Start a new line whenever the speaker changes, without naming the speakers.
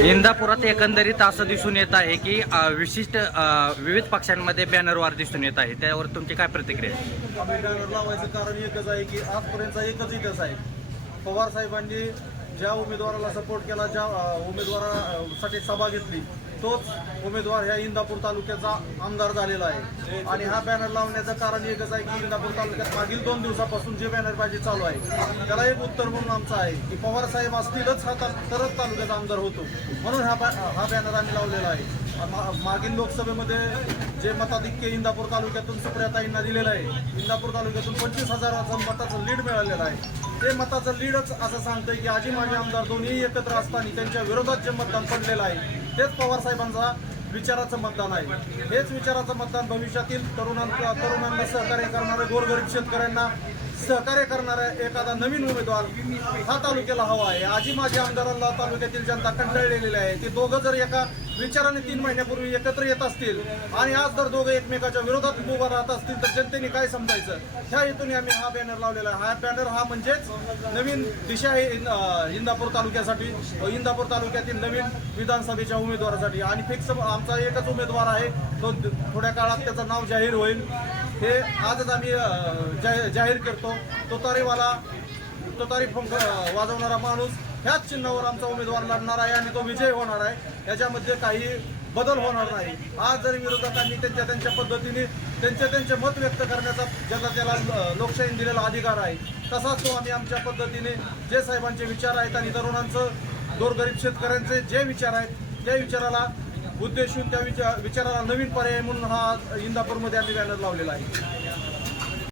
इंदापुरात एकंदरीत असं दिसून येत आहे की अ, विशिष्ट अ, विविध पक्षांमध्ये बॅनरवार दिसून येत आहे. त्यावर तुमची काय प्रतिक्रिया आहे?
आम्ही बॅनर लावायचं कारण एकच आहे की आजपर्यंतचा एकच इतिहास आहे. पवार साहेबांनी ज्या उमेदवाराला सपोर्ट केला ज्या उमेदवारासाठी सभा घेतली तोच उमेदवार ह्या इंदापूर तालुक्याचा आमदार झालेला आहे. आणि हा बॅनर लावण्याचं कारण एकच आहे की इंदापूर तालुक्यात मागील दोन दिवसापासून जे बॅनरबाजी चालू आहे त्याला एक उत्तर म्हणून आमचं आहे की पवार साहेब असतीलच हा तरच तालुक्याचा आमदार होतो. म्हणून हा बॅ- हा बॅनर आम्ही लावलेला आहे. मा- मागील लोकसभेमध्ये जे मताधिक्य इंदापूर तालुक्यातून सुप्रियाताईंना दिलेलं आहे इंदापूर तालुक्यातून पंचवीस हजाराचा मताचं लीड मिळालेलं आहे. ते मताचं लीडच असं सांगतंय की आजी माजी आमदार दोन्ही एकत्र असताना त्यांच्या विरोधात जे मतदान पडलेलं आहे तेच पवार साहेबांचा विचाराचं मतदान आहे. हेच विचाराचं मतदान भविष्यातील तरुणांना तरुणांना सहकार्य करणारे गोरगरीब शेतकऱ्यांना सहकार्य करणारा एखादा नवीन उमेदवार हा तालुक्याला हवा आहे. आजी माझी आमदारांना तालुक्यातील जनता कंटाळलेली आहे. ते दोघं जर एका विचाराने तीन महिन्यापूर्वी एकत्र येत असतील आणि आज जर दोघं एकमेकाच्या विरोधात उभा राहत असतील तर जनतेने काय समजायचं? ह्या हेतून आम्ही हा बॅनर लावलेला आहे. हा बॅनर हा म्हणजेच नवीन दिशा आहे इंदापूर तालुक्यासाठी. इंदापूर तालुक्यातील नवीन विधानसभेच्या उमेदवारासाठी. आणि फिक्स आमचा एकच उमेदवार आहे. तो थोड्या काळात त्याचं नाव जाहीर होईल. हे आजच आम्ही जाहीर करतो. तोतारीवाला तोतारी तो फंक वाजवणारा माणूस ह्याच चिन्हावर आमचा उमेदवार लढणार आहे आणि तो विजय होणार आहे. याच्यामध्ये काही बदल होणार नाही. आज जरी विरोधकांनी त्यांच्या त्यांच्या पद्धतीने त्यांचे त्यांचे मत व्यक्त करण्याचा ज्याला त्याला लोकशाहीने दिलेला अधिकार आहे तसाच तो आम्ही आमच्या पद्धतीने जे साहेबांचे विचार आहेत आणि तरुणांचं गोरगरीब शेतकऱ्यांचे जे विचार आहेत त्या विचाराला उद्देशून त्या विचार विचाराला नवीन पर्याय म्हणून हा इंदापूरमध्ये आम्ही बॅनर लावलेला आहे.